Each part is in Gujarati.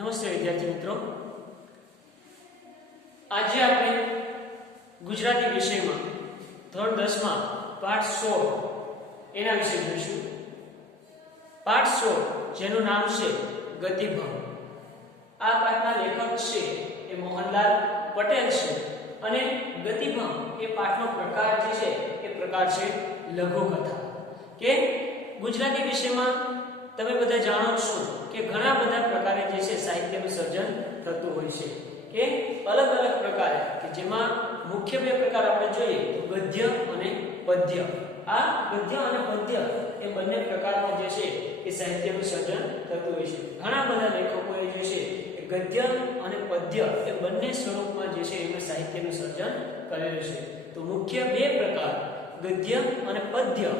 નમસ્તે વિદ્યાર્થી મિત્રો, આજે આપણે ગુજરાતી વિષયમાં ધોરણ 10 માં પાઠ 16 એના વિશે જોઈશું. પાઠ 16 જેનું નામ છે ગતિભંગ. આ પાઠના લેખક છે એ મોહનલાલ પટેલ છે અને ગતિભંગ એ પાઠનો પ્રકાર જે છે એ પ્રકાર છે લઘુકથા. કે ગુજરાતી વિષયમાં તમે બધા જાણો છો કે ઘણા બધા પ્રકારે જે છે સાહિત્યનું સર્જન થતું હોય છે કે અલગ અલગ પ્રકારે, કે જેમાં મુખ્ય બે પ્રકાર આપણે જોઈએ તો ગદ્ય અને પદ્ય. આ ગદ્ય અને પદ્ય એ બંને પ્રકારમાં જે છે એ સાહિત્યનું સર્જન થતું હોય છે. ઘણા બધા લેખકોએ જે છે એ ગદ્ય અને પદ્ય એ બંને સ્વરૂપમાં જે છે એમણે સાહિત્યનું સર્જન કરેલું છે. તો મુખ્ય બે પ્રકાર ગદ્ય અને પદ્ય,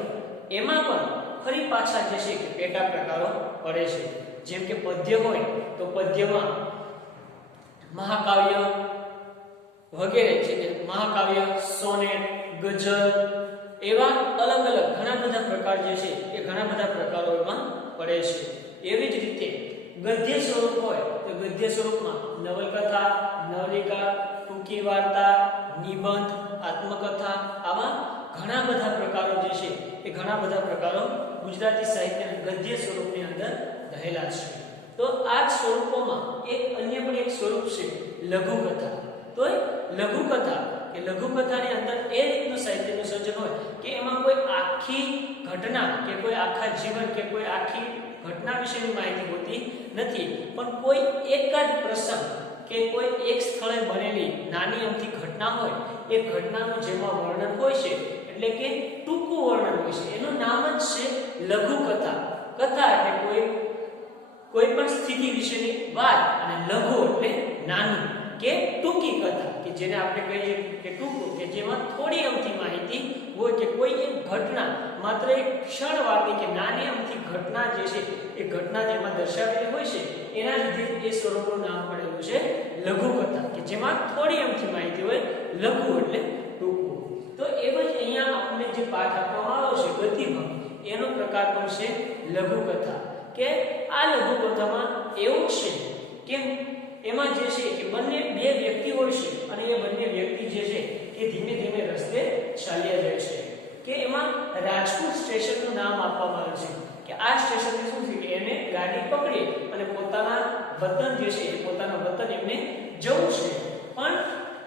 એમાં પણ ફરી પાછા જે છે કે પેટા પ્રકારો પડે છે. જેમ કે પદ્ય હોય તો પદ્યમાં મહાકાવ્ય વગેરે છે, કે મહાકાવ્ય, સોનેટ, ગઝલ, એવા અલગ અલગ ઘણા બધા પ્રકાર જે છે એ ઘણા બધા પ્રકારો એમાં પડે છે. એવી જ રીતે ગદ્ય સ્વરૂપ હોય તો ગદ્ય સ્વરૂપમાં નવલકથા, નવલિકા, ટૂંકી વાર્તા, નિબંધ, આત્મકથા, આવા ઘણા બધા પ્રકારો જે છે એ ઘણા બધા પ્રકારો ગુજરાતી સાહિત્યના ગદ્ય સ્વરૂપની અંદર રહેલા છે. તો આ સ્વરૂપોમાં એક અન્ય પણ એક સ્વરૂપ છે લઘુકથા. તો લઘુકથા કે લઘુકથાની અંદર એ રીતનું સાહિત્યનું સર્જન હોય કે એમાં કોઈ આખી ઘટના કે કોઈ આખા જીવન કે કોઈ આખી ઘટના વિશેની માહિતી હોતી નથી, પણ કોઈ એક જ પ્રસંગ કે કોઈ એક સ્થળે બનેલી નાની અમથી ઘટના હોય, એ ઘટનાનું જેમાં વર્ણન હોય છે એટલે કે ટૂંકું વર્ણન હોય છે, એનું નામ જ છે લઘુકથા. કથા એટલે કોઈ પણ સ્થિતિ વિશેની વાત, અને લઘુ એટલે નાનું કે ટૂંકી કથા, કે જેને આપણે કહીએ કે ટૂંકું, કે જેમાં થોડી અમથી માહિતી હોય, કે કોઈ એક ઘટના માત્ર એક ક્ષણવારની કે નાની અમથી ઘટના જે છે એ ઘટના જેમાં દર્શાવેલી હોય છે, એના લીધે એ સ્વરૂપનું નામ પડેલું છે લઘુકથા, કે જેમાં થોડી અમથી માહિતી હોય. લઘુ એટલે ટૂંકું. તો એવું જ અહીંયા આપણે જે પાઠ આપવામાં આવ્યો છે ગતિભંગ, એનો પ્રકાર પણ છે લઘુકથા. કે આ લઘુકથામાં એવું છે કે એમાં જે છે કે બંને બે વ્યક્તિ હોય છે અને એ બંને વ્યક્તિ જે છે એ ધીમે ધીમે રસ્તે ચાલ્યા જાય છે. કે એમાં રાજપૂત સ્ટેશનનું નામ આપવામાં આવ્યું છે કે આ સ્ટેશનને શું છે કે એને ગાડી પકડી અને પોતાના વતન જે છે એ પોતાના વતન એમને જવું છે. પણ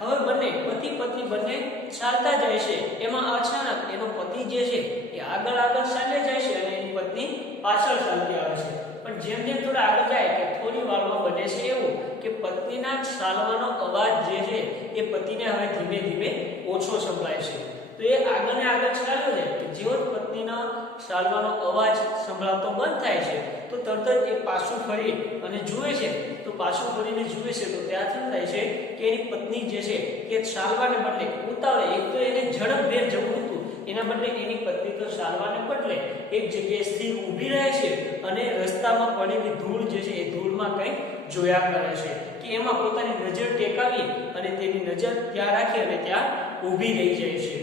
હવે બંને પતિ પત્ની બંને ચાલતા જાય છે. એમાં અચાનક એનો પતિ જે છે એ આગળ ચાલ્યા જાય છે અને એની પત્ની પાછળ ચાલતી આવે છે. પણ જેમ જેમ થોડા આગળ જાય કે થોડી વારમાં બને છે એવું કે પત્નીના ચાલવાનો અવાજ જે છે એ પતિને હવે ધીમે ધીમે ઓછો સંભળાય છે. તો એ આગળ ને આગળ ચાલ્યો જાય કે જેવો પત્નીનો ચાલવાનો અવાજ સંભળાતો બંધ થાય છે તો તરત જ એ પાછું ફરી અને જુએ છે. તો પાછું ફરીને જુએ છે તો ત્યાંથી થાય છે કે એની પત્ની જે છે કે ચાલવાને બદલે ઉતાવળે, એક તો એને ઝડપભેર જવું હતું, એના બદલે એની પત્ની તો ચાલવાને બદલે એક જગ્યાએ સ્થિર ઊભી રહે છે અને રસ્તામાં પડેલી ધૂળ જે છે એ ધૂળમાં કંઈ જોયા કરે છે, કે એમાં પોતાની નજર ટેકાવી અને તેની નજર ત્યાં રાખી અને ત્યાં ઊભી રહી જાય છે.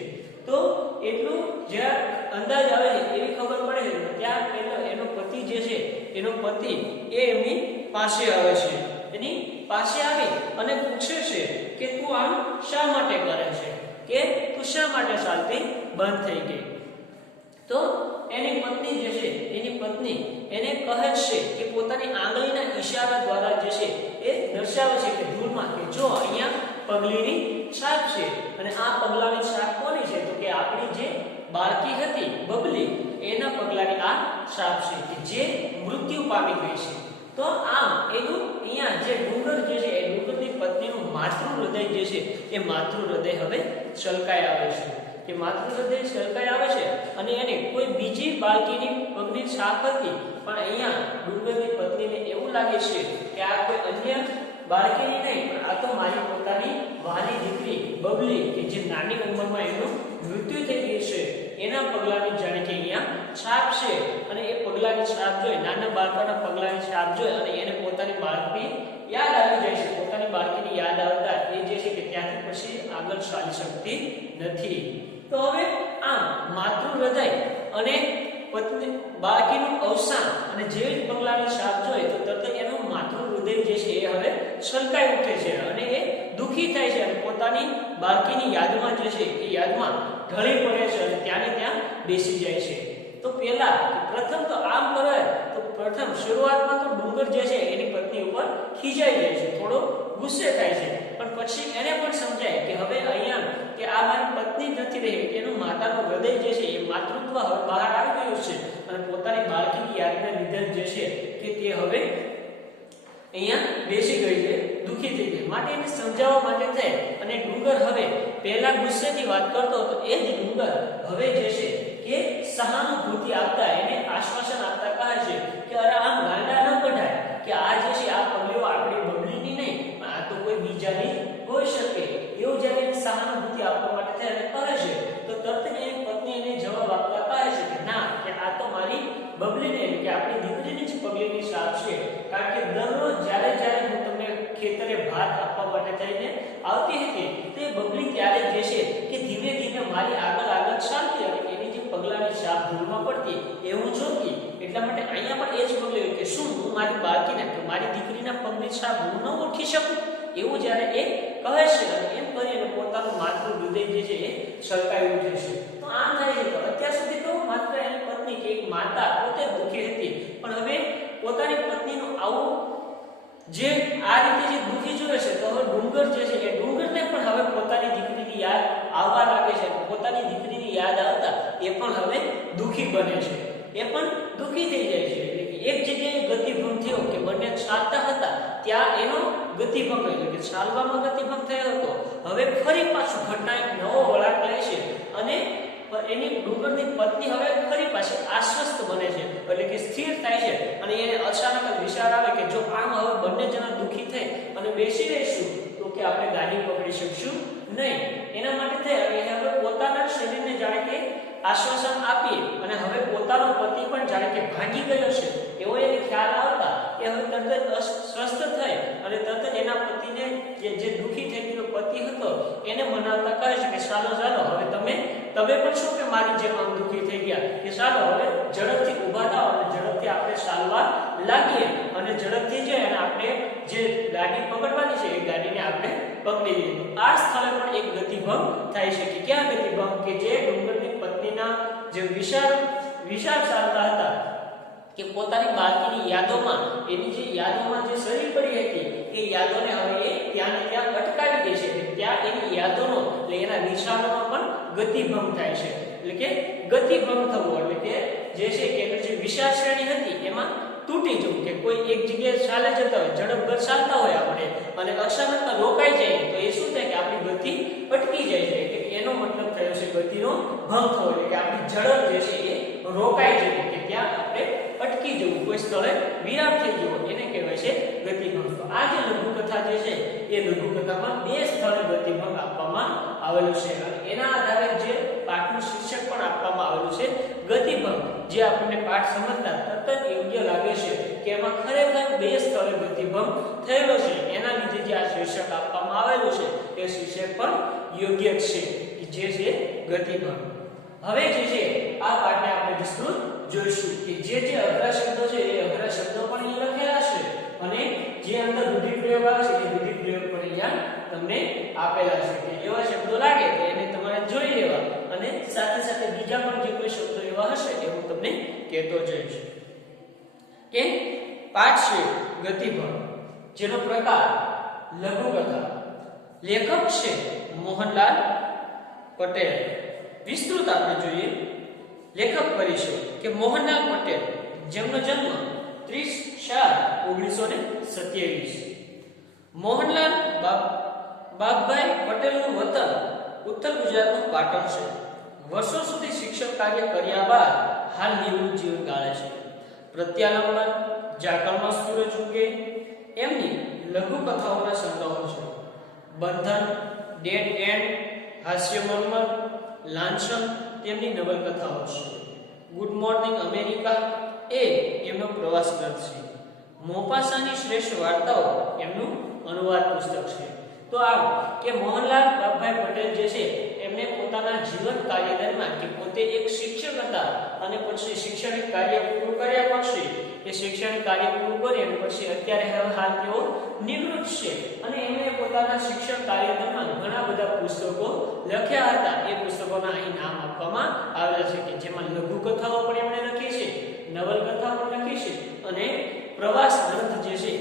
તો એટલું જ્યાં અંદાજ આવે છે એવી ખબર પડે છે ત્યાં એનો પતિ જે છે એનો પતિ એ એમની પાસે આવે છે. એની પાસે આવી અને પૂછે છે કે તું આમ શા માટે કરે છે, કે તું શા માટે ચાલતી બંધ થઈ ગઈ. તો એની પત્ની જે છે એની પત્ની એને કહે છે કે પોતાની આંગળીના ઈશારા દ્વારા જે છે એ દર્શાવે છે કે ધૂળમાં કે જો અહીંયા પગલીની છાપ છે અને આ પગલાની છાપ કોની છે, તો કે આપણી જે બાળકી હતી બબલી એના પગલાની આ છાપ છે કે જે મૃત્યુ પામી ગઈ છે. તો આમ એનું અહીંયા જે ડુંગર જે છે એ ડુંગરની પત્નીનું માતૃ હૃદય જે છે એ માતૃ હૃદય હવે છલકાઈ આવે છે, કે માતૃ હૃદય છલકાઈ આવે છે અને એને કોઈ બીજી બાળકીની પગની છાપ હતી, પણ અહીંયા ડુંગરની પત્નીને એવું લાગે છે કે આ કોઈ અન્ય બાળકીની નહીં, પણ આ તો મારી પોતાની વહાલી દીકરી બબલી, કે જે નાની ઉંમરમાં એનું મૃત્યુ થઈ ગયું છે, એના પગલાની જાણે કે અહીંયા છાપ છે. અને એ પગલાની છાપ જોઈ, નાના બાળકના પગલાની છાપ જોઈ અને એને પોતાની બાળકી યાદ આવી જાય છે. પોતાની બાળકીની યાદ આવતા એ જે છે કે ત્યાંથી પછી આગળ ચાલી શકતી નથી. તો હવે આમ માતૃ હૃદય અને પત્ની બાળકીનું અવસાન અને જે પગલાની છાપ જોઈએ તો તરત એનું માતૃ હૃદય જે છે એ હવે છલકાઈ ઉઠે છે અને એ દુખી થાય છે અને પોતાની બાળકીની યાદમાં જે છે એ યાદમાં ઢળી પડે છે અને ત્યાં ને ત્યાં બેસી જાય છે. તો પહેલા પ્રથમ તો આમ કરે તો પ્રથમ શરૂઆતમાં તો ડુંગર જે છે એની પત્ની ઉપર ખીજાઈ જાય છે, થોડો ગુસ્સે થાય છે, પણ પછી એને પણ સમજાય કે હવે અહીંયા કે આ મારી પત્ની નથી રહી, એનું માતાનું હૃદય જે છે એ માતૃત્વ હવે બહાર આવી ગયું છે અને પોતાની બાળકીની યાદના લીધે જે છે કે તે હવે અહીંયા બેસી ગઈ છે, દુખી થઈ ગઈ. માટે એને સમજાવવા માટે થાય અને ડુંગર હવે પહેલા ગુસ્સેની વાત કરતો હતો એ જ ડુંગર હવે જે છે કે સહાનુભૂતિ આપતા એને આશ્વાસન આપતા કહે છે કે અરે આમ ગાંડા ન કઢાય કે આ જે છે આ પગલીઓ આપણી બબલીની નહીં પણ આ તો કોઈ બીજાની હોઈ શકે, એવું જ્યારે એને સહાનુભૂતિ આપવા માટે થાય અને કહે છે તો તરત જ એની પત્ની એને જવાબ આપતા કહે છે કે ના, કે આ તો મારી બબલીને એટલે કે આપણી દીકરીની જ પગલીની છાપ છે, કારણ કે દરરોજ જ્યારે હું તમને ખેતરે ભાત આપવા માટે થઈને આવતી હતી તે બબલી ત્યારે જે છે કે ધીમે ધીમે મારી આગળ ચાલતી અને એની જે પગલાની છાપ ધૂળમાં પડતી એ હું જોતી. એટલા માટે અહીંયા પણ એ જ બોલ્યું કે શું હું મારી બાળકીને કે મારી દીકરીના પગની છાપ હું ન ઓળખી શકું, એવું જ્યારે એ કહે છે અને એમ કરીને પોતાનું માતૃ હૃદય જે છે એ છલકાઈ ઉઠે છે. તો આમ થાય છે તો અત્યાર સુધી તો માત્ર એની પત્ની કે એક માતા પોતે દુઃખી હતી, પણ હવે પોતાની પત્નીનું આવું જે આ રીતે જે દુઃખી જોવે છે તો હવે ડુંગર જે છે એ ડુંગરને પણ હવે પોતાની દીકરીની યાદ આવવા લાગે છે. પોતાની દીકરીની યાદ આવતા એ પણ હવે દુઃખી બને છે, એ પણ દુઃખી થઈ જાય છે. એટલે કે એક જગ્યાએ ગતિભંગ થયો કે બંને ચાલતા હતા ત્યાં એનો ગતિભંગ એટલે કે ચાલવામાં ગતિભંગ થયો હતો. હવે ફરી પાછું ઘટના એક નવો વળાંક લે છે અને એની ડુંગરની પત્ની હવે ફરી પાછી આશ્વસ્ત બને છે એટલે કે સ્થિર થાય છે અને એને અચાનક જ વિચાર આવે કે જો આમ હવે બંને જણા દુઃખી થઈ અને બેસી રહીશું તો કે આપણે ગાડી પકડી શકશું નહીં. એના માટે થઈ અને હવે પોતાના શરીરને જાણે કે આશ્વાસન આપીએ અને હવે પોતાનો પતિ પણ જાણે કે ભાગી ગયો છે એવો એને ખ્યાલ આવતા એ હવે તરત જ સ્વસ્થ થઈ અને તરત જ એના પતિને જે દુઃખી થઈ ગયેલો પતિ હતો એને મનાવતા કહે છે કે ચાલો હવે તમે પણ શું કે મારી જેમ આમ દુઃખી થઈ ગયા કે ચાલો હવે ઝડપથી ઊભા થાઓ અને ઝડપથી આપણે ચાલવા લાગીએ અને ઝડપથી જઈ અને આપણે જે ગાડી પકડવાની છે એ ગાડીને આપણે પકડી લઈએ. આ સ્થળે પણ એક ગતિભંગ થાય છે કે ક્યાં ગતિભંગ કે જે ડુંગરની પત્નીના જે વિશાળ ચાલતા હતા કે પોતાની બાળકીની યાદોમાં એની જે યાદોમાં જે સરી પડી હતી એ યાદોને હવે એ ત્યાં ને ત્યાં અટકાવી દે છે. ત્યાં એની યાદોનો એટલે એના વિચારોનો પણ ગતિભંગ થાય છે. એટલે કે ગતિભંગ થવો એટલે કે જે છે કે જે વિચાર શ્રેણી હતી એમાં તૂટી જવું કે કોઈ એક જગ્યાએ ચાલે જતા હોય ઝડપભર ચાલતા હોય આપણે અને અચાનક રોકાઈ જાય તો એ શું થાય કે આપણી ગતિ અટકી જાય છે. એટલે એનો મતલબ થયો છે ગતિનો ભંગ થવો એટલે કે આપણી ઝડપ જે છે એ રોકાઈ જવું કે ત્યાં આપણે અટકી જવું, કોઈ સ્થળે વિરામ થઈ જવો એને કહેવાય છે ગતિભંગ. તો આ જે લઘુકથા જે છે એ લઘુકથામાં બે સ્થળે ગતિભંગ આપવામાં આવેલું છે અને એના આધારે જે પાઠનું શીર્ષક પણ આપવામાં આવેલું છે ગતિભંગ. જે આપણને પાઠ સમજતા તરત જ યોગ્ય લાગે છે કે એમાં ખરેખર બે સ્થળે ગતિભંગ થયેલો છે, એના લીધે જે આ શીર્ષક આપવામાં આવેલું છે એ શીર્ષક પણ યોગ્ય છે કે જે છે ગતિભંગ. હવે જે છે આ પાઠને આપણે વિસ્તૃત જોઈશું કે જે અઘરા શબ્દો છે એ અઘરા શબ્દો પણ અહીં લખેલા છે અને જે અંદર રૂઢિપ્રયોગ આવે છે એ રૂઢિપ્રયોગ પણ અહીંયા તમને આપેલા છે કે એવા શબ્દો લાગે તો એને તમારે જોઈ લેવા અને સાથે સાથે બીજા પણ જે કોઈ શબ્દો એવા હશે એ હું તમને કહેતો જઈશ. કે પાઠ છે ગતિભંગ, જેનો પ્રકાર લઘુકથા, લેખક છે મોહનલાલ પટેલ. વિસ્તૃત આપણે જોઈએ લેખક પરિચય કે મોહનલાલ પટેલ, જેમનો જન્મ 30/4/1927. મોહનલાલ બાપભાઈ પટેલનું વતન ઉત્તર ગુજરાતનું પાટણ છે. વર્ષો સુધી શિક્ષક કાર્ય કર્યા બાદ હાલ નિવૃત્ત જીવન ગાળે છે. પ્રત્યાલંબન, ઝાકળમાં સૂરજ ઉગે એમની લઘુકથાઓના સંગ્રહો છે. બંધન, ડેડ એન્ડ, હાસ્ય મર્મર, લાંછન તેમની નવલકથાઓ છે. ગુડ મોર્નિંગ અમેરિકા એ એમનો પ્રવાસ ગ્રંથ છે. મોપાસાની શ્રેષ્ઠ વાર્તાઓ એમનું અનુવાદ પુસ્તક છે. તો આમ કે મોહનલાલ બાપભાઈ પટેલ જે છે એ એમને પોતાના જીવન કાર્ય દરમિયાન કે પોતે એક શિક્ષક હતા અને પછી શૈક્ષણિક કાર્ય પૂરું કર્યા પછી એ શૈક્ષણિક કાર્ય પૂરું કરી અને પછી અત્યારે હવે હાલ તેઓ નિવૃત્ત છે અને એમણે પોતાના શિક્ષણ કાર્ય દરમિયાન ઘણા બધા પુસ્તકો લખ્યા હતા. એ પુસ્તકોના અહીં નામ આપવામાં આવેલા છે કે જેમાં લઘુ કથાઓ પણ એમણે લખી છે, નવલકથા પણ લખી છે અને પ્રવાસ ગ્રંથ જે છે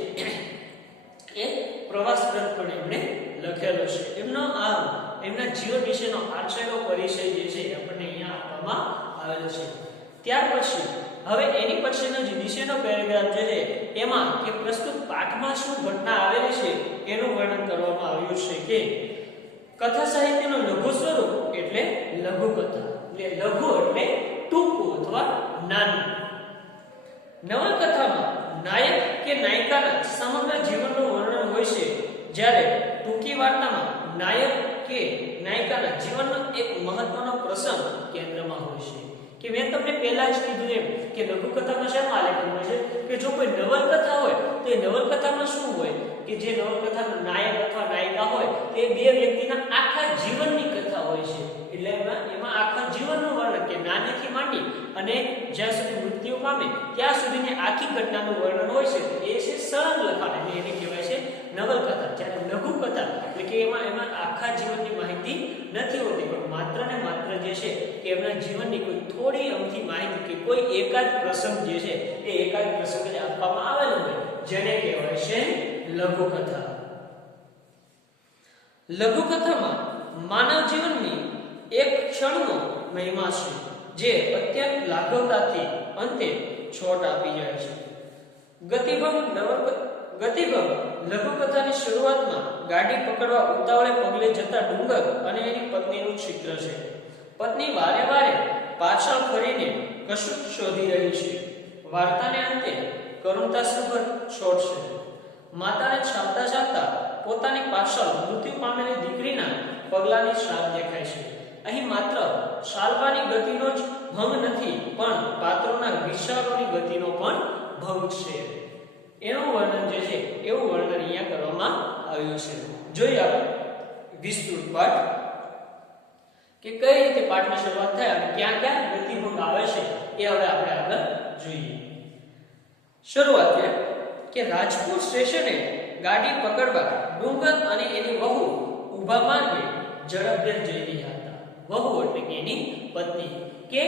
એ પ્રવાસ ગ્રંથ પણ એમણે લખેલો છે. એમના જીવન વિશેનો આછેલો પરિચય જે છે આપણને અહીંયા આપવામાં આવેલો છે. ત્યાર પછી હવે એની પછીનો જે નીચેનો પેરેગ્રાફ જે છે એમાં કે પ્રસ્તુત પાઠમાં શું ઘટના આવેલી છે એનું વર્ણન કરવામાં આવ્યું છે કે કથા સાહિત્યનું લઘુ સ્વરૂપ એટલે લઘુ કથા, એટલે લઘુ એટલે ટૂંકું અથવા નાનું. નવલકથામાં નાયક કે નાયિકાના સમગ્ર જીવનનું વર્ણન હોય છે, જ્યારે ટૂંકી વાર્તામાં નાયક કે નાયિકાના જીવનનો એક મહત્વનો પ્રસંગ કેન્દ્રમાં હોય છે. કે મેં તમને પહેલા જ કીધું એમ કે લઘુકથામાં શેનું આલેખન હોય છે કે જો કોઈ નવલકથા હોય તો એ નવલકથામાં શું હોય કે જે નવલકથાનો નાયક અથવા નાયિકા હોય તે બે વ્યક્તિના આખા જીવનની કથા હોય છે. એટલે એમાં આખા જીવનનું વર્ણન કે નાનેથી માંડી અને જ્યાં સુધી મૃત્યુ પામે ત્યાં સુધીની આખી ઘટનાનું વર્ણન હોય છે. એ છે સળંગ લખાણ, એટલે એને કહેવાય છે નવલકથા. જ્યારે લઘુકથા એટલે કે એમાં આખા જીવનની માહિતી નથી હોતી, પણ માત્ર ને માત્ર જે છે કે એમના જીવનની કોઈ થોડી અમથી માહિતી કે કોઈ એકાદ પ્રસંગ જે છે એ એકાદ પ્રસંગ જ આપવામાં આવેલો હોય, જેને કહેવાય છે લઘુકથા. લઘુકથામાં માનવ જીવનની એક ક્ષણનો મહિમા છે જે અત્યંત લાઘવતાથી અંતે છોડ આપી જાય છે. ગતિભંગ લઘુકથાની શરૂઆતમાં ગાડી પકડવા ઉતાવળે પગલે જતા ડુંગર અને એની પત્નીનું ચિત્ર છે. પત્ની વારે વારે પાછળ ફરીને કશુંક શોધી રહી છે. વાર્તાને અંતે કરુણતાસભર છોડ છે. માતાને ચાલતા ચાલતા પોતાની પાછળ મૃત્યુ પામેલી દીકરીના પગલાની છાપ દેખાય છે. અહીં માત્ર ચાલવાની ગતિનો જ ભંગ નથી, પણ પાત્રોના વિચારોની ગતિનો પણ ભંગ છે. એનું વર્ણન જે છે એવું વર્ણન અહીંયા કરવામાં આવ્યું છે. જોઈએ આપણે વિસ્તૃત પાઠ કે કઈ રીતે પાઠની શરૂઆત થાય અને ક્યાં ક્યાં ગતિભંગ આવે છે એ હવે આપણે આગળ જોઈએ. શરૂઆત કે રાજપુર સ્ટેશને ગાડી પકડવા ડુંગર અને એની વહુ ઊભા માર્ગે ઝડપભેર જઈ રહ્યા હતા. વહુ એટલે કે એની પત્ની, કે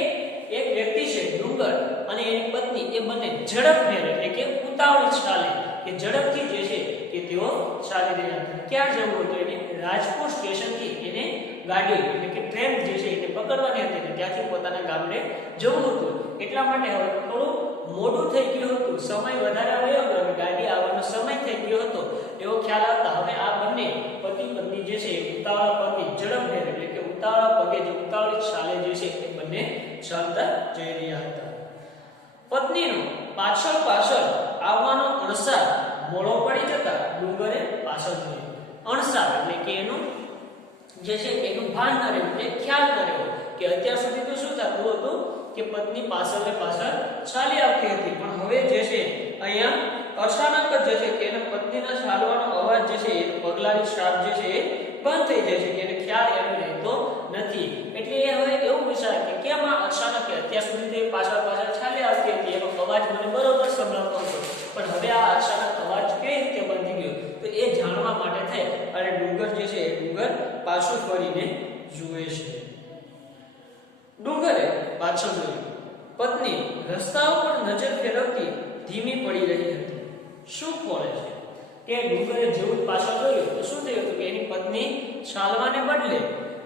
એક વ્યક્તિ છે ડુંગર અને એની પત્ની એ બંને ઝડપભેર એટલે કે ઉતાવળી ચાલે કે ઝડપથી જે છે કે તેઓ ચાલી રહ્યા હતા. ક્યાં જવું હતું એને? રાજપુર સ્ટેશનથી એને ગાડી એટલે કે ટ્રેન જે છે એને પકડવાની હતી અને ત્યાંથી પોતાના ગામને જવું હતું. એટલા માટે હવે થોડું મોડું થઈ ગયું હતું, સમય વધારે આવ્યો હતો અને ગાડી આવવાનો સમય થઈ ગયો હતો એવો ખ્યાલ આવતા હવે આ બંને પતિ પત્ની જે છે ઉતાવળા પગે ઝડપભેર એટલે કે ઉતાવળા પગે જે ઉતાવળી ચાલે જે છે એ બંને ચાલતા જઈ રહ્યા હતા. પત્નીનો પાછળ આવવાનો અણસાર મોડો પડી જતા ડુંગરે પાછળ જોયું. અણસાર એટલે કે એનું જે છે એનું ભાન ન રહ્યું, એ ખ્યાલ ન રહ્યો કે અત્યાર સુધી તો શું થતું હતું કે પત્ની પાછળ ચાલી આવતી હતી, પણ હવે જે છે અહીંયા અચાનક જ જે છે કે એના પત્નીના ચાલવાનો અવાજ જે છે એ પગલાની છાપ જે છે એ બંધ થઈ જાય છે કે એને ખ્યાલ એનો રહેતો નથી. એટલે એ હવે એવું વિચારે કે કેમ આ અચાનક કે અત્યાર સુધી તે પાછળ ચાલી આવતી હતી, એનો અવાજ મને બરોબર સંભળાતો હતો, પણ હવે આ અચાનક અવાજ કઈ રીતે બંધ થઈ ગયો? તો એ જાણવા માટે થઈ અને ડુંગર જે છે એ ડુંગર પાછું ફરીને જુએ છે. ડુંગરે પાછળ જોયું. પત્ની રસ્તા ઉપર નજર ફેરવતી ધીમી પડી રહી હતી. શું બોલે છે કે ડુંગરે જેવું પાછળ જોયું તો શું થયું હતું કે એની પત્ની ચાલવાને બદલે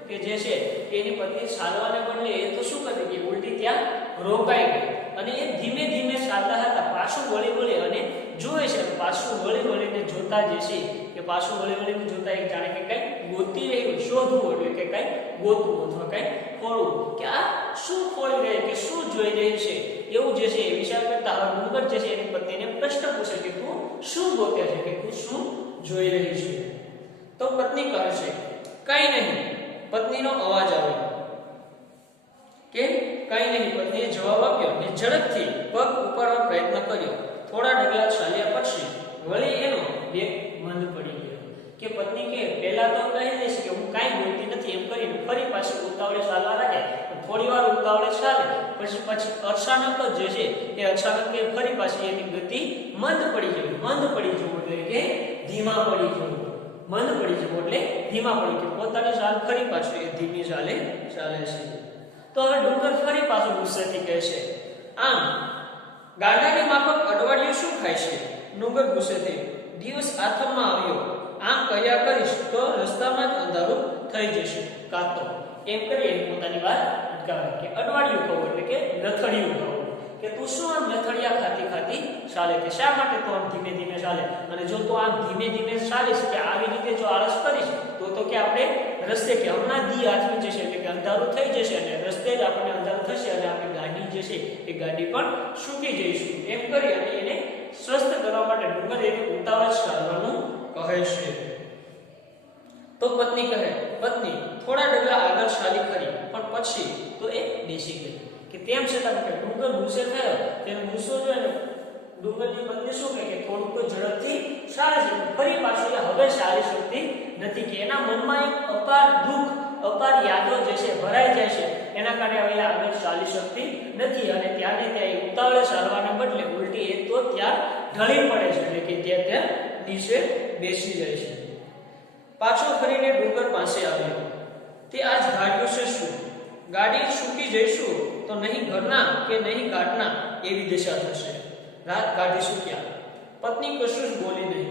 કે જે છે એની પત્ની ચાલવાને બદલે એ તો શું કરી કે ઉલટી ત્યાં રોકાઈ ગઈ અને એ ધીમે ધીમે ચાલતા હતા. પાછું વળી અને જુએ છે. પાછું વળીને જોતા જે છે કે પાછું વળીને જોતા એક જાણે કે કઈ ગોતી રહ્યું, શોધવું એટલે કે કઈ ગોતવું અથવા કઈ ખોળવું કે આ શું ખોળી રહી કે શું જોઈ રહી છે એવું જે છે એ વિચાર કરતા હવે ડુંગર જે છે એની પત્નીને પ્રશ્ન પૂછે કે તું શું ગોતે છે, કે તું શું જોઈ રહી છે? તો પત્ની કહે છે કઈ નહીં. પત્નીનો અવાજ આવ્યો કે કઈ નહીં. પત્નીએ જવાબ આપ્યો અને ઝડપથી પગ ઉપાડવા પ્રયત્ન કર્યો. થોડા ડગલા ચાલ્યા પછી વળી એનો બેગ બંધ પડી ગયો. કે પત્ની કે પહેલા તો કહી દઈશ કે હું કાંઈ બોલતી નથી એમ કરીને ફરી પાછી પછી અચાનક જ જે છે એ અચાનક એ ફરી પાછી એની ગતિ મંદ પડી જવી. મંદ પડી જવું એટલે કે ધીમા પડી જવું. મંદ પડી જવું એટલે ધીમા પડી જવું. પોતાની ચાલ ફરી પાછું એ ધીમી ચાલે છે. તો હવે ડુંગર ફરી પાછું ગુસ્સેથી કહે છે, આમ ગાડાની માફક અડવાડિયું શું ખાય છે? ડુંગર ગુસ્સેથી, દિવસ આથમમાં આવ્યો, આમ કહ્યા કરીશ તો રસ્તામાં જ અંધારું થઈ જશે. કાં તો એમ કરી પોતાની વાત અટકાવે કે અડવાડિયું કહું એટલે કે લથડિયું કહું કે તું શું આમ લથડિયા ખાતી ખાતી ચાલે, કે શા માટે તું આમ ધીમે ધીમે ચાલે? અને જો તું આમ ધીમે ધીમે ચાલીશ કે આવી રીતે જો આળસ કરીશ તો કે આપણે રસ્તે કે હમણાં દી આથમી જશે એટલે કે અંધારું થઈ જશે અને રસ્તે જ આપણને અંધારું થશે અને આપણી ગાડી જે છે એ ગાડી પણ સૂકી જઈશું. એમ કરી અને એને સ્વસ્થ કરવા માટે ડુંગર એને ઉતાવળ ચાલવાનું કહે છે. તો પત્ની કહે, પત્ની થોડા ડગલા આગળ ચાલી ખરી પણ પછી તો એ બેસી ગઈ. કે તેમ છતાં કે ડુંગર ગુસ્સે થયો, તેનો ગુસ્સો જોઈને ડુંગરની પત્ની શું કહે કે થોડુંક તો ઝડપથી ચાલે છે, ફરી પાછું હવે ચાલી શકતી નથી. કે એના મનમાં એક અપાર દુઃખ, અપાર યાદો જે છે ભરાઈ જાય છે, એના કારણે હવે આગળ ચાલી શકતી નથી. અને ત્યાંને ત્યાં ઉતાવળે ચાલવાના બદલે ઉલટી એ તો ત્યાં ઢળી પડે છે એટલે કે ત્યાં નીચે બેસી જાય છે. પાછો ફરીને ડુંગર પાસે આવ્યો. તે આજ ગાડ્યું છે શું? ગાડી સૂકી જઈશું તો નહીં ઘરના કે નહીં ઘાટના એવી દિશા થશે. રાત ગાડી સૂક્યા. પત્ની કશું જ બોલી નહીં.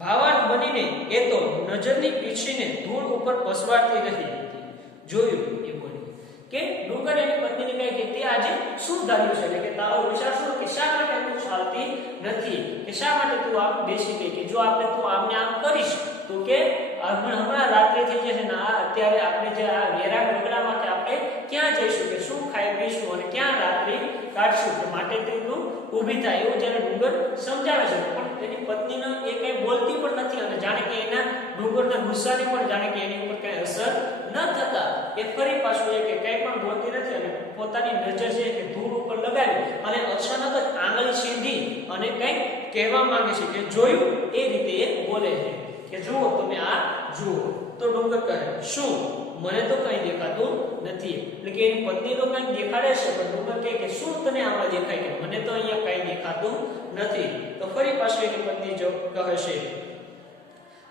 ભાવાન બનીને એ તો નજરની પીછીને ધૂળ ઉપર પસવારતી રહી હતી. જોયું એ બોલી કે ડુંગર એની પત્નીને કહે કે તે આજે શું ધાર્યું છે એટલે કે તારો વિચાર શું, કે શા માટે તું ચાલતી નથી, કે શા માટે તું આમ બેસી ગઈ, કે જો આપણે તું આમને આમ કરીશ તો કે હમણાં રાત્રે થઈ જશે ને અત્યારે આપણે જે આ વેરા ગગડામાં કે આપણે ક્યાં જઈશું, કે શું ખાઈ પીશું અને ક્યાં રાત્રિ કાઢશું, કે માટે તું ઊભી થાય. એવું જ્યારે ડુંગર સમજાવે છે પણ તેની પત્નીને એ કઈ બોલતી પણ નથી અને જાણે કે એના ડુંગરના ગુસ્સાની પણ જાણે કે એની ઉપર કઈ અસર ન થતા એ ફરી પાછું એ કે કઈ પણ બોલતી નથી અને પોતાની નજર છે કે ધૂળ ઉપર લગાવી અને અચાનક જ આંગળી સીધી અને કઈ કહેવા માંગે છે કે જોયું એ રીતે એ બોલે છે કે જુઓ તમે આ જુઓ. તો ડુંગર કહે, શું? મને તો કઈ દેખાતું નથી. એટલે કે એની પત્ની તો કઈ દેખાડે છે પણ ડુંગર કહે કે શું તને આમાં દેખાય, કે મને તો અહીંયા કઈ દેખાતું નથી. તો ફરી પાછું એની પત્ની જો કહે છે,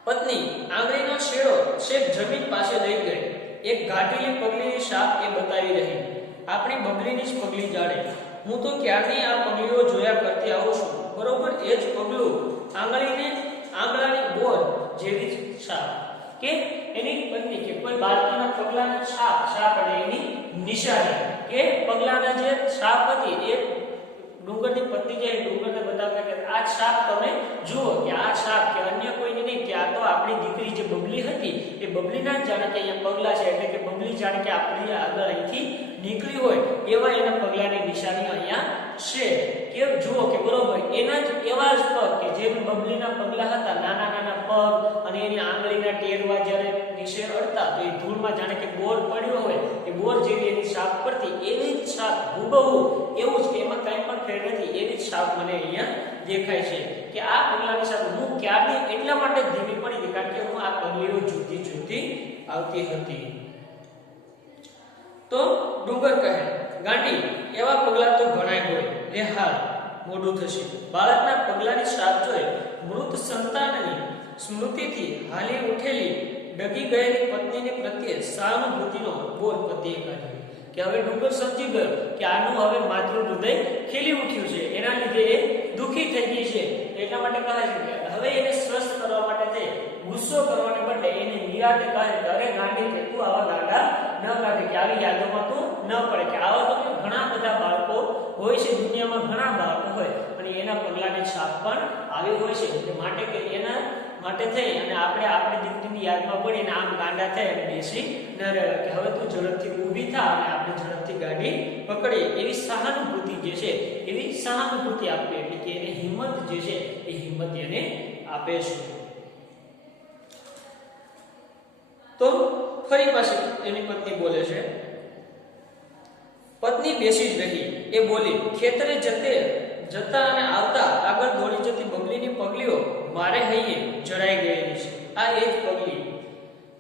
પત્ની આંગળીનો છેડો છેક જમીન પાસે લઈ ગઈ. એક ઘાટીલી પગલીની શાપ એ બતાવી રહી. આપણી બગલીની જ પગલી જાણે. હું તો ક્યારની આ પગલીઓ જોયા કરતી આવું છું. બરોબર એ જ પગલું આંગળાની બોર જેવી છાપ. કે એની પત્ની કે કોઈ બાળકના પગલાના છાપ અને એની નિશાની કે પગલાના જે છાપ હતી એ ડુંગરની પત્ની જે ડુંગરને બતાવે કે આ છાપ તમે જુઓ, કે આ છાપ કે અન્ય કોઈની નહીં, કે આ તો આપણી દીકરી જે બબલી હતી એ બબલીના જ જાણે કે અહીંયા પગલા છે એટલે કે બબલી જાણે કે આપણી આગળ અહીંથી નીકળી હોય એવા એના પગલાની નિશાની અહીંયા છે. કે જુઓ કે બરોબર એના જ એવા જ પગ કે જે બબલીના પગલા હતા, નાના નાના પગ અને એની આંગળીના ટેરવા જ્યારે નીચે અડતા તો એ ધૂળમાં જાણે કે બોર પડ્યો હોય એ બોર જેવી એની છાપ પડતી, એવી જ છાપ હુબહુ એવું જ કે એમાં કંઈ પણ ફેર નથી એવી જ છાપ મને અહીંયા દેખાય છે. કે આ પગલાની છાપ હું ક્યારની એટલા માટે ધીમી પડી હતી કારણ કે હું આ પગલીઓ જોતી આવતી હતી. તો ડુંગર કહે, ગાંડી એવા પગલા તો ઘણાય હોય, લે હાલ મોડું થશે. બાળકના પગલાની છાપ જોઈ મૃત સંતાનની સ્મૃતિથી હાલી ઉઠેલી ડગી ગયેલી પત્નીને પ્રત્યે સહાનુભૂતિનો બોલ પતિએ કાઢ્યો. કે હવે ડુંગર સમજી ગયો કે આનું હવે માતૃ હૃદય ખીલી ઉઠ્યું છે, એના લીધે એ દુઃખી થઈ ગઈ છે. એટલા માટે કહે છે કે હવે એને સ્વસ્થ કરવા માટે તે ગુસ્સો કરવાને બદલે એને નિરાતે કહે કે અરે ગાંડી કે તું આવા ગાંડા ન કાઢે, કે આવી યાદોમાં તું ન પડે, કે આવા તો ઘણા બધા બાળકો હોય છે દુનિયામાં, ઘણા બાળકો હોય અને એના પગલાની છાપ પણ આવી હોય છે. માટે કે એના માટે થઈ અને આપણે આપણી દીકરીની યાદમાં પડીને આમ ગાંડા થઈ અને બેસી ન રહેવા, કે હવે તું ઝડપથી ઊભી થા અને આપણે ઝડપથી ગાડી પકડીએ. એવી સહાનુભૂતિ જે છે એવી સહાનુભૂતિ આપે એટલે કે એને હિંમત જે છે એ હિંમત એને આપે છે. તો ફરી પાછી એની પત્ની બોલે છે, પત્ની બેસી જ રહી. એ બોલી, ખેતરે જતા અને આવતા આગળ દોડી જતી બગલીની પગલીઓ મારે હૈયે જડાઈ ગયેલી છે. આ એ જ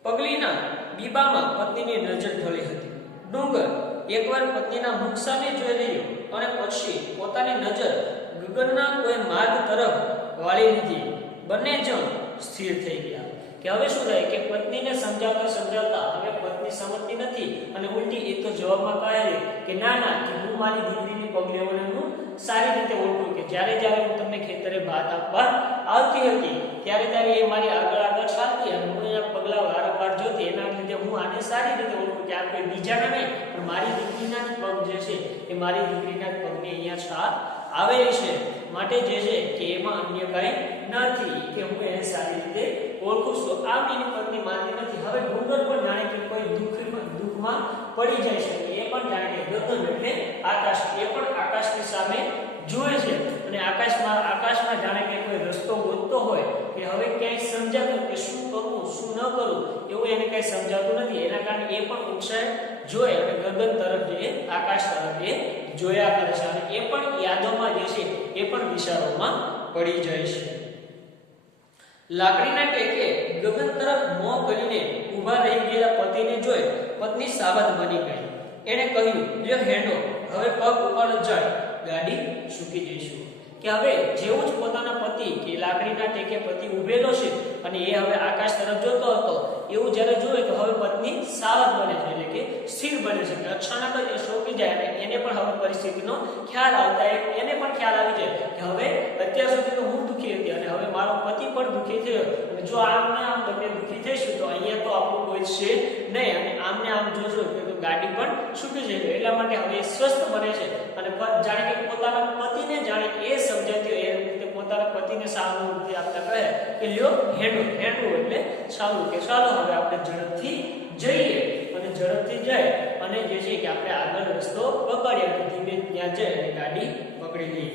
પગલીના બીબામાં પત્નીની નજર ઢળી હતી. ડુંગર એકવાર પત્નીના મુખ સામે જોઈ રહ્યો અને પછી પોતાની નજર ગગનના કોઈ માર્ગ તરફ વાળી લીધી. બંને જણ સ્થિર થઈ ગયા કે હવે શું થાય કે પત્નીને સમજાવતા હવે પત્ની સમજતી નથી અને ઉલટી એ તો જવાબમાં કહે કે ના કે હું મારી દીકરીની પગલેઓને હું સારી રીતે ઓળખું કે જ્યારે હું તમને ખેતરે ભાત આપવા આવતી હતી ત્યારે એ મારી આગળ ચાલતી અને હું એના પગલા વારંવાર જોતી. એના લીધે હું આને સારી રીતે ઓળખું કે આ કોઈ બીજાના નહીં પણ મારી દીકરીના જ પગ જે છે એ મારી દીકરીના જ પગની અહીંયા છાપ આવેલી છે. માટે જે છે કે એમાં અન્ય કંઈ નથી કે હું એને સારી રીતે ઓળખું છું. આમ એની પત્ની માનતી નથી. હવે ડુંગર પણ જાણે કે કોઈ દુઃખમાં પડી જાય છે. એ પણ જાણે કે ગગન એટલે આકાશ, એ પણ આકાશની સામે જુએ છે અને આકાશમાં જાણે કે કોઈ રસ્તો ગોતતો હોય કે હવે ક્યાંય સમજાતું કે શું કરવું શું ન કરવું એવું એને કઈ સમજાતું નથી. એના કારણે એ પણ ઉત્સાહ જોઈ અને ગગન તરફ એ આકાશ તરફ એ જોયા કરે છે અને એ પણ યાદોમાં જે છે એ પણ વિચારોમાં પડી જાય છે. લાકડીના ટેકે ગગન તરફ મોં કરીને ઊભા રહી ગયેલા પતિને જોઈ પત્ની સાવધ બની ગઈ. એણે કહ્યું, લ્યો હેંડો, હવે પગ ઉપર જ જાય, ગાડી સૂકી જઈશું. કે હવે જેવું જ પોતાના પતિ કે લાકડીના ટેકે પતિ ઊભેલો છે અને એ હવે આકાશ તરફ જોતો હતો એવું જ્યારે જોયે તો હવે પત્ની સાવધ બને છે એટલે કે સ્થિર બને છે કે અચાનક જ એ ચોંકી જાય અને એને પણ હવે પરિસ્થિતિનો ખ્યાલ આવતા એને પણ ખ્યાલ આવી જાય કે હવે અત્યાર સુધી તો હું દુઃખી હતી અને હવે મારો પતિ પણ દુઃખી થયો અને જો આમને આમ બંને દુઃખી થઈશું તો અહીંયા તો આપણું કોઈ છે નહીં અને આમને આમ જોશો કે ગાડી પણ સૂકી જશે. એટલા માટે હવે સ્વસ્થ બને છે અને જાણે કે પોતાના પતિને જાણે કે એ સમજાતી હોય એ રીતે પોતાના પતિને સહાનુભૂતિ આપતા કહે કે લ્યો હેંડવું એટલે ચાલુ કે ચાલો હવે આપણે ઝડપથી જઈએ અને ઝડપથી જાય અને જે છે કે આપણે આગળ રસ્તો પકડીએ અને ધીમે ત્યાં જઈ અને ગાડી પકડી લઈએ.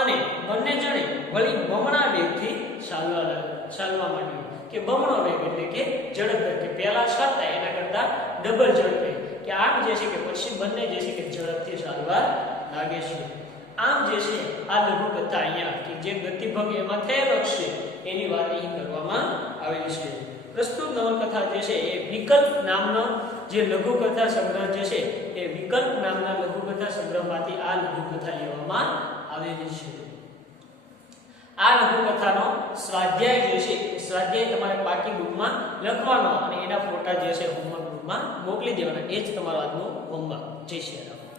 અને બંને જણે વળી બમણા વેગથી ચાલવા માંડ્યું કે બમણો વેગ એટલે કે ઝડપ કે પહેલા ચાલતા એના કરતા ડબલ ઝડપે કે આમ જે છે કે પછી બંને જે છે કે ઝડપથી ચાલવા લાગે છે. આમ જે છે આ લઘુકથા અહીંયા કે જે ગતિભંગ એમાં થયેલો છે એની વાત અહીં કરવામાં આવેલી છે. પ્રસ્તુત નવલકથા જે છે એ વિકલ્પ નામનો જે લઘુકથા સંગ્રહ જે છે એ વિકલ્પ નામના લઘુકથા સંગ્રહમાંથી આ લઘુકથા લેવામાં આવેલી છે. આ લઘુકથાનો સ્વાધ્યાય જે છે એ સ્વાધ્યાય તમારે પાકી બુકમાં લખવાનો અને એના ફોટા જે છે હોમવર્ક બુકમાં મોકલી દેવાના. એ જ તમારો આજનો હોમવર્ક. જય શ્રી રામ.